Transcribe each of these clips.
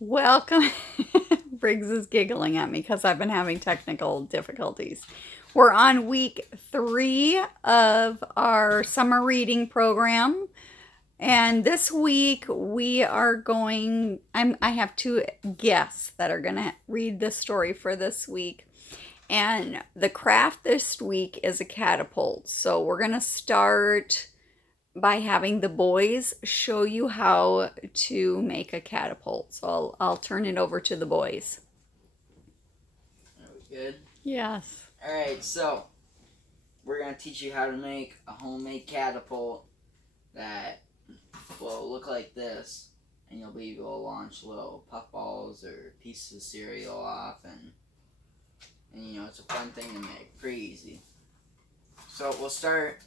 Welcome. Briggs is giggling at me because I've been having technical difficulties. We're on week 3 of our summer reading program. And this week we are going, I have two guests that are going to read the story for this week. And the craft this week is a catapult. So we're going to start by having the boys show you how to make a catapult. So I'll turn it over to the boys. Are we good? Yes. Alright, so we're going to teach you how to make a homemade catapult that will look like this. And you'll be able to launch little puffballs or pieces of cereal off. And you know, it's a fun thing to make. Pretty easy. So we'll start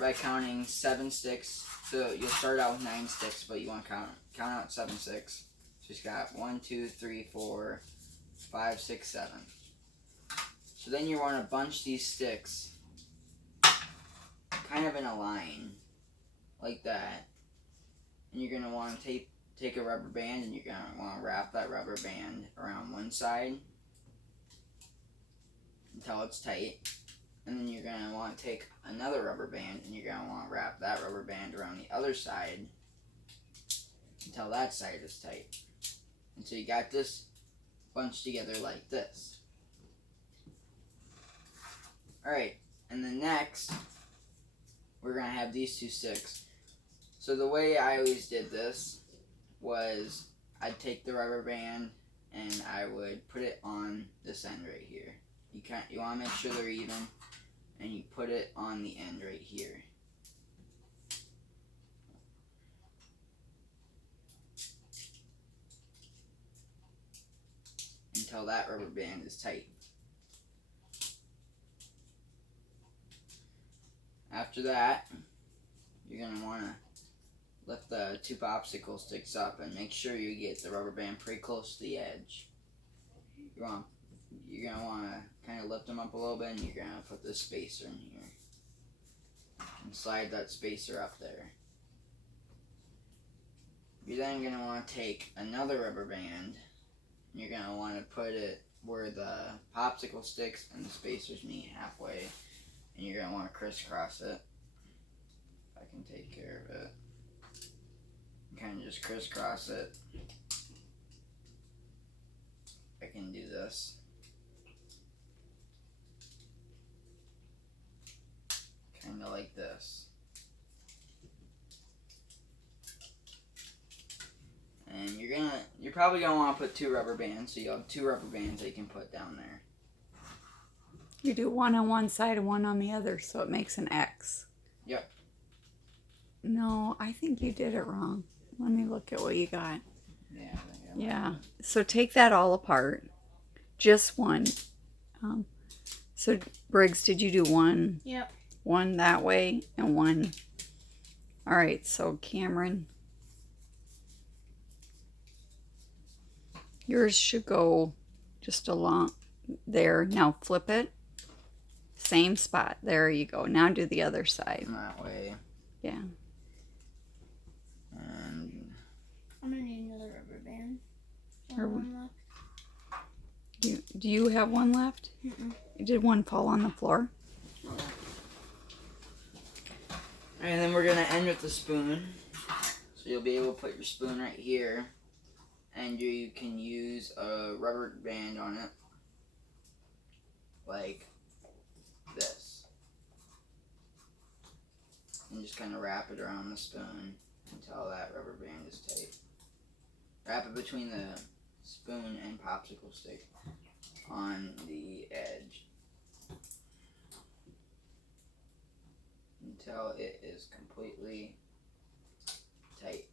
by counting 7 sticks. So you'll start out with 9 sticks, but you want to count out 7 sticks. So you've got 1, 2, 3, 4, 5, 6, 7. So then you want to bunch these sticks kind of in a line, like that. And you're going to want to take a rubber band, and you're going to want to wrap that rubber band around one side until it's tight. And then you're going to want to take another rubber band, and you're going to want to wrap that rubber band around the other side until that side is tight. And so you got this bunched together like this. Alright, and then next, we're going to have these 2 sticks. So the way I always did this was I'd take the rubber band and I would put it on this end right here. You want to make sure they're even, and you put it on the end right here. Until that rubber band is tight. After that, you're going to want to lift the 2 popsicle sticks up and make sure you get the rubber band pretty close to the edge. You're going to want to kind of lift them up a little bit, and you're going to put this spacer in here. And slide that spacer up there. You're then going to want to take another rubber band, and you're going to want to put it where the popsicle sticks and the spacers meet halfway. And you're going to want to crisscross it. If I can take care of it. Kind of just crisscross it. I can do this. Kind of like this. And you're probably gonna want to put 2 rubber bands, so you'll have 2 rubber bands that you can put down there. You do one on one side and one on the other, so it makes an X. Yep. No, I think you did it wrong. Let me look at what you got. Yeah. So take that all apart. Just one. So Briggs, did you do one? Yep. One that way and one. All right. So Cameron, yours should go just along there. Now flip it. Same spot. There you go. Now do the other side. That way. Yeah. And I'm gonna need another rubber band. Or- One left. Do you have one left? Mm-mm. Did one fall on the floor? and then we're gonna end with the spoon. So you'll be able to put your spoon right here, and you can use a rubber band on it, like this, and just kind of wrap it around the spoon until that rubber band is tight. Wrap it between the spoon and popsicle stick on the edge until it is completely tight.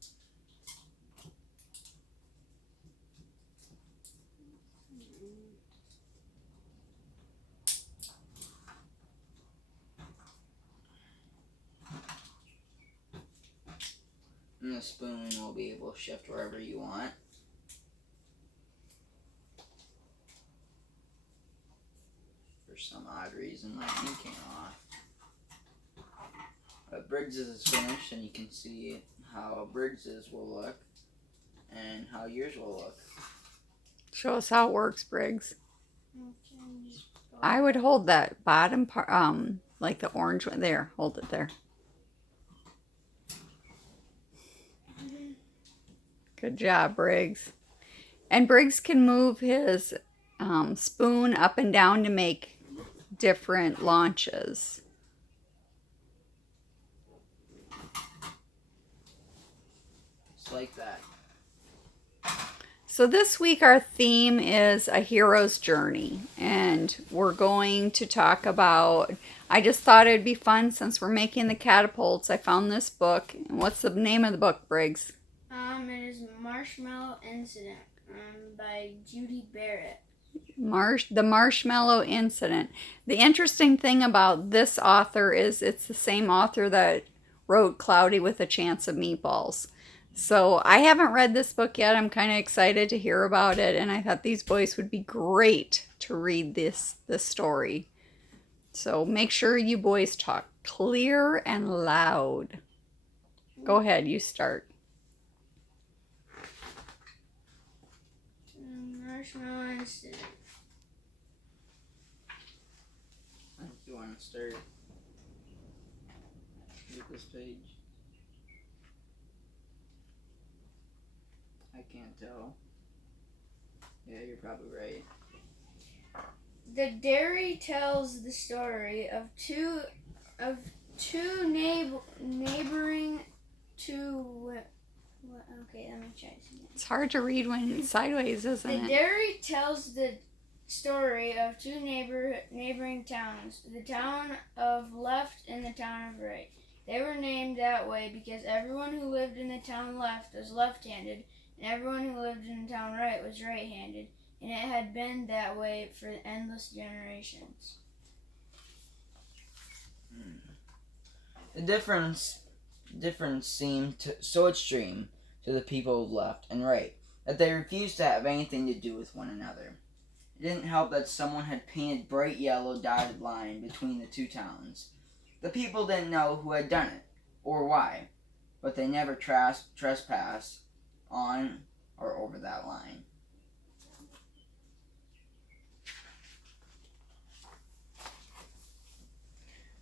And the spoon will be able to shift wherever you want. For some odd reason, my ink came off. But Briggs's is finished, and you can see how Briggs's will look and how yours will look. Show us how it works, Briggs. Okay, just go. I would hold that bottom part, like the orange one. There, hold it there. Good job, Briggs. And Briggs can move his spoon up and down to make different launches. Just like that. So this week our theme is a hero's journey, and we're going to talk about, I just thought it'd be fun since we're making the catapults. I found this book. What's the name of the book, Briggs? It is Marshmallow Incident by Judy Barrett. The Marshmallow Incident. The interesting thing about this author is it's the same author that wrote Cloudy with a Chance of Meatballs. So I haven't read this book yet. I'm kind of excited to hear about it, and I thought these boys would be great to read this story. So make sure you boys talk clear and loud. Go ahead, you start. Marshmallow Incident. I think you want to start with this page. I can't tell. Yeah, you're probably right. The dairy tells the story of two neighboring two. Okay, let me try this again. It's hard to read when it's sideways, isn't The it? dairy tells the story of two neighboring towns, the town of Left and the town of Right. They were named that way because everyone who lived in the town Left was left-handed, and everyone who lived in the town Right was right-handed, and it had been that way for endless generations. The difference seemed so extreme to the people of Left and Right that they refused to have anything to do with one another. It didn't help that someone had painted bright yellow dotted line between the two towns. The people didn't know who had done it or why, but they never trespassed on or over that line.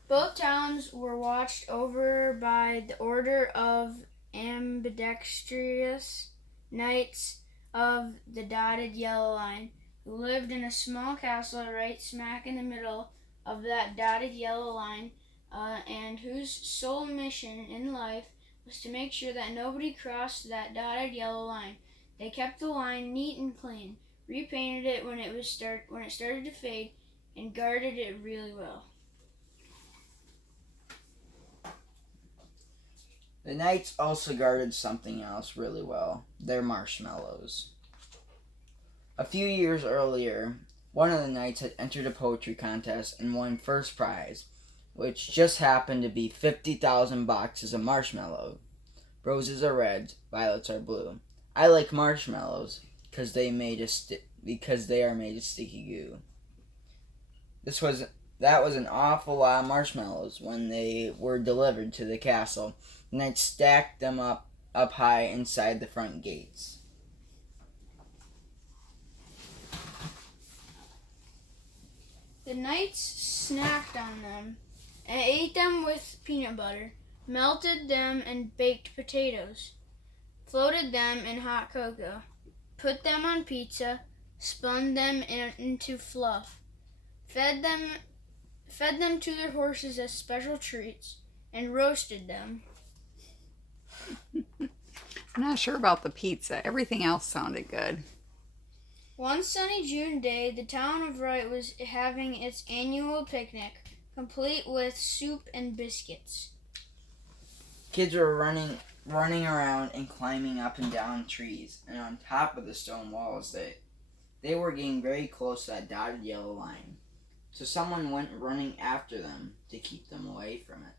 Both towns were watched over by the Order of Ambidextrous Knights of the Dotted Yellow Line, who lived in a small castle right smack in the middle of that dotted yellow line, and whose sole mission in life was to make sure that nobody crossed that dotted yellow line. They kept the line neat and clean, repainted it when it started to fade, and guarded it really well. The knights also guarded something else really well, their marshmallows. A few years earlier, one of the knights had entered a poetry contest and won first prize, which just happened to be 50,000 boxes of marshmallow. Roses are red, violets are blue. I like marshmallows because they are made of sticky goo. That was an awful lot of marshmallows when they were delivered to the castle. The knights stacked them up high inside the front gates. The knights snacked on them and ate them with peanut butter, melted them in baked potatoes, floated them in hot cocoa, put them on pizza, spun them into fluff, fed them to their horses as special treats, and roasted them. I'm not sure about the pizza. Everything else sounded good. One sunny June day, the town of Wright was having its annual picnic, complete with soup and biscuits. Kids were running around and climbing up and down trees and on top of the stone walls. They were getting very close to that dotted yellow line. So someone went running after them to keep them away from it.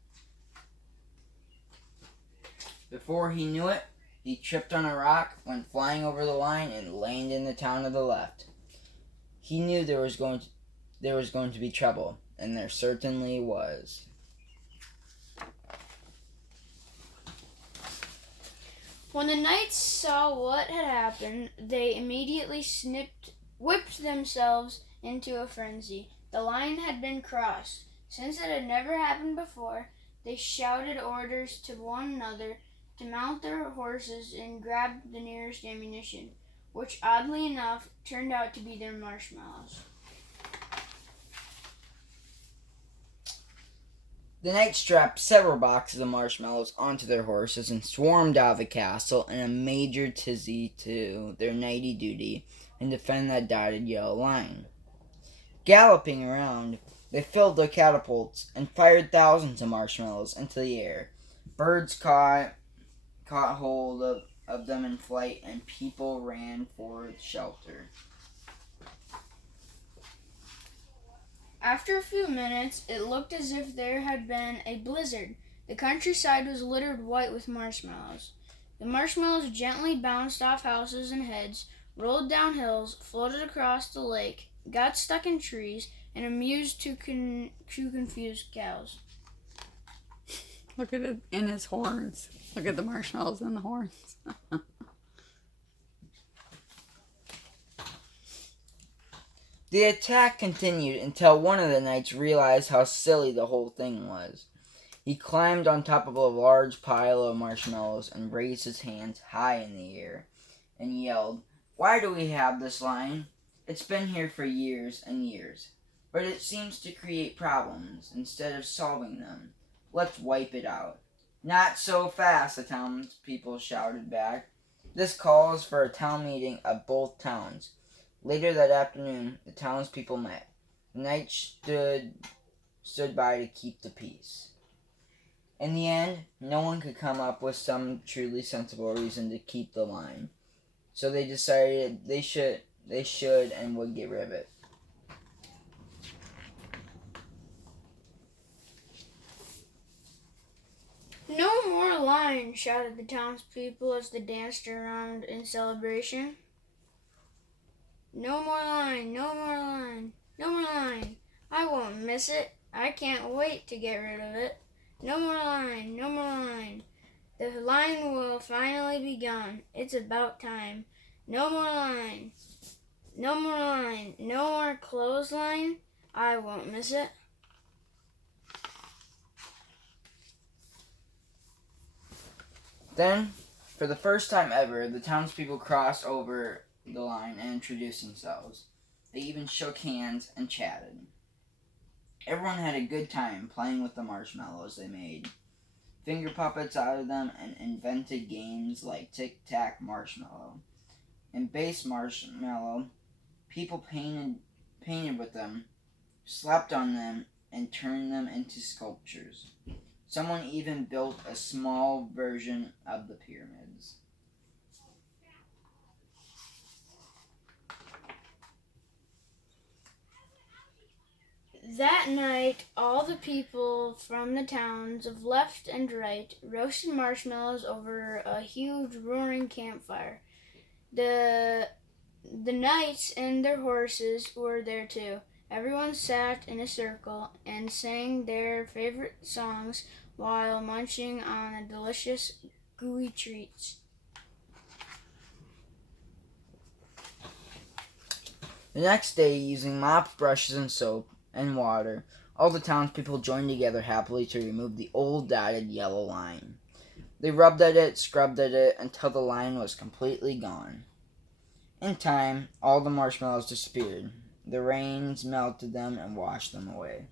Before he knew it, he tripped on a rock, went flying over the line, and landed in the town of the Left. He knew there was going to be trouble, and there certainly was. When the knights saw what had happened, they immediately whipped themselves into a frenzy. The line had been crossed. Since it had never happened before, they shouted orders to one another to mount their horses and grab the nearest ammunition, which oddly enough turned out to be their marshmallows. The knights strapped several boxes of marshmallows onto their horses and swarmed out of the castle in a major tizzy to their knighty duty and defend that dotted yellow line. Galloping around, they filled their catapults and fired thousands of marshmallows into the air. Birds caught hold of them in flight, and people ran for shelter. After a few minutes, it looked as if there had been a blizzard. The countryside was littered white with marshmallows. The marshmallows gently bounced off houses and heads, rolled down hills, floated across the lake, got stuck in trees, and amused two confused cows. Look at it in his horns. Look at the marshmallows in the horns. The attack continued until one of the knights realized how silly the whole thing was. He climbed on top of a large pile of marshmallows and raised his hands high in the air and yelled, "Why do we have this line? It's been here for years and years, but it seems to create problems instead of solving them. Let's wipe it out." "Not so fast," the townspeople shouted back. "This calls for a town meeting of both towns." Later that afternoon, the townspeople met. The knights stood by to keep the peace. In the end, no one could come up with some truly sensible reason to keep the line, so they decided they should and would get rid of it. "No more line," shouted the townspeople as they danced around in celebration. "No more line, no more line, no more line. I won't miss it. I can't wait to get rid of it. No more line, no more line. The line will finally be gone. It's about time. No more line, no more line, no more clothesline. I won't miss it." Then, for the first time ever, the townspeople crossed over the line and introduced themselves. They even shook hands and chatted. Everyone had a good time playing with the marshmallows they made finger puppets out of them and invented games like Tic-Tac Marshmallow. In Base Marshmallow, people painted with them, slept on them, and turned them into sculptures. Someone even built a small version of the pyramids. That night, all the people from the towns of left and right roasted marshmallows over a huge roaring campfire. The knights and their horses were there too. Everyone sat in a circle and sang their favorite songs while munching on the delicious gooey treats. The next day, using mops, brushes, and soap, and water, all the townspeople joined together happily to remove the old dotted yellow line. They rubbed at it, scrubbed at it, until the line was completely gone. In time, all the marshmallows disappeared. The rains melted them and washed them away.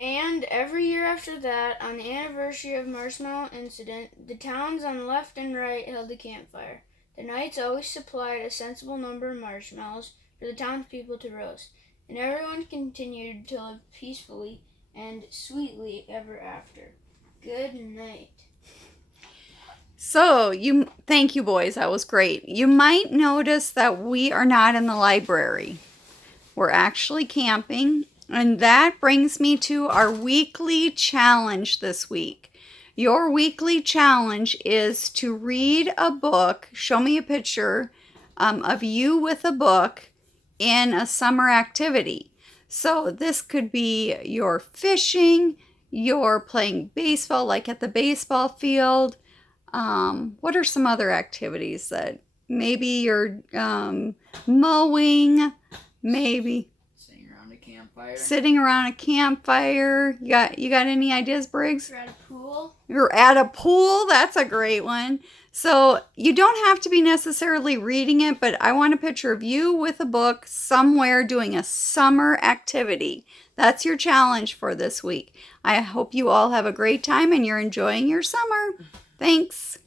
And every year after that, on the anniversary of Marshmallow Incident, the towns on left and right held a campfire. The knights always supplied a sensible number of marshmallows for the townspeople to roast, and everyone continued to live peacefully and sweetly ever after. Good night. So, thank you, boys. That was great. You might notice that we are not in the library. We're actually camping, and that brings me to our weekly challenge this week. Your weekly challenge is to read a book. Show me a picture of you with a book in a summer activity. So this could be your fishing, you're playing baseball, like at the baseball field. What are some other activities that maybe you're mowing, maybe Sitting around a campfire. sitting around a campfire? You got any ideas, Briggs? We're at a pool. You're at a pool. That's a great one. So you don't have to be necessarily reading it, but I want a picture of you with a book somewhere doing a summer activity. That's your challenge for this week. I hope you all have a great time and you're enjoying your summer. Thanks.